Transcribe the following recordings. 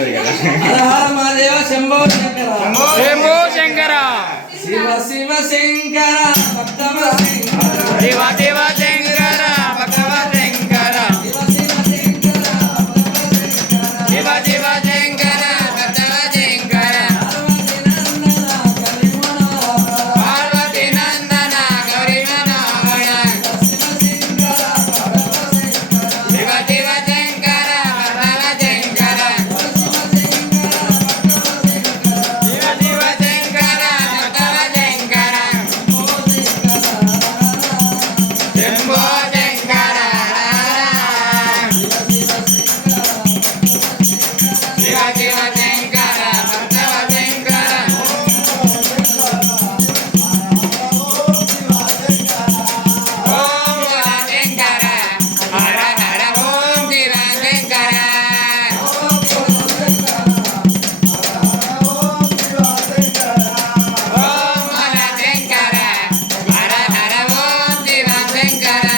హర మహాదేవ శంభో శంకర శంభో శంకర శివ శివ శంకర భక్తవ శంకర శివ శివ శంకర భక్తవ శంకర శివ శివ శంకర భక్తవ శంకర పార్వతి నందన గౌరీ మనోహర శివ శివ శంకర భక్తవ శంకర శివ శివ శంకర భక్తవ శంకర శంభో శంకర శివ శివ శంకర భక్తవ శంకర ఓం శంకర హర హర ఓం శివ శంకర ఓం శంకర హర హర ఓం శివ శంకర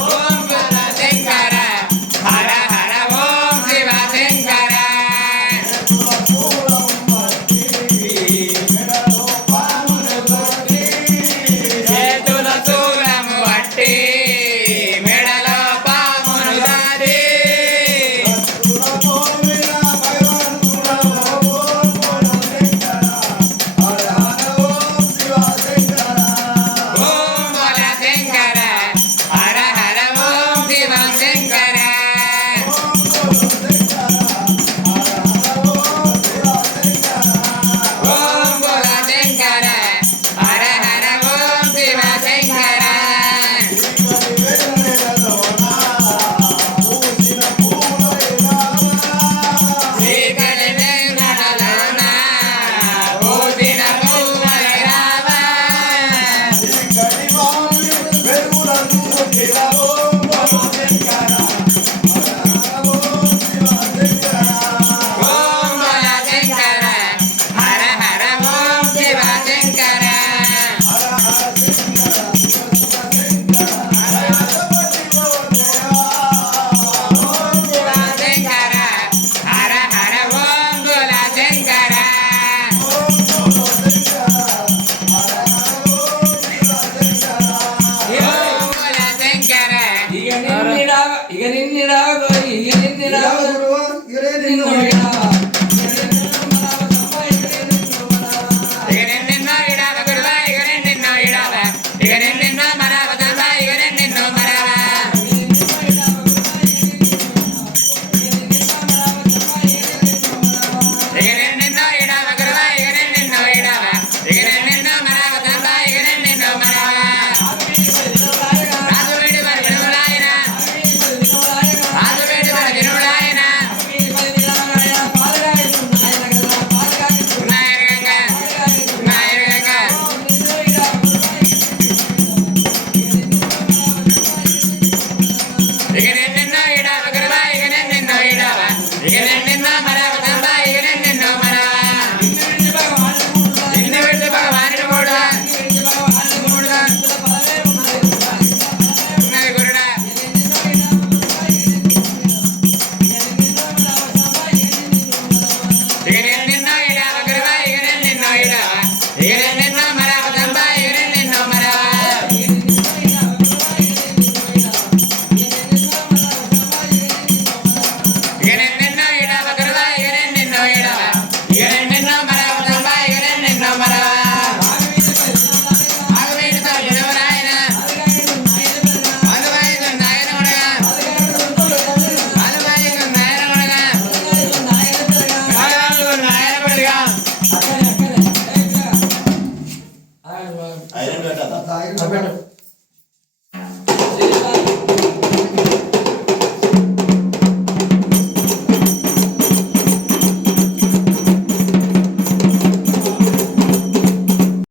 ఓం శంకర హర హర ఓం శివ శంకర చేతుల శూలము పట్టి మెడలో పామును దారి ఓం శంకర హర హర ఓం శివ శంకర ఓం శంకర హర హర ఓం శివ శంకర శ్రీకరి వెంకటరమణ పూజిన పువ్వై రామ ఓం శంకర హర హర ఓం శివ శంకర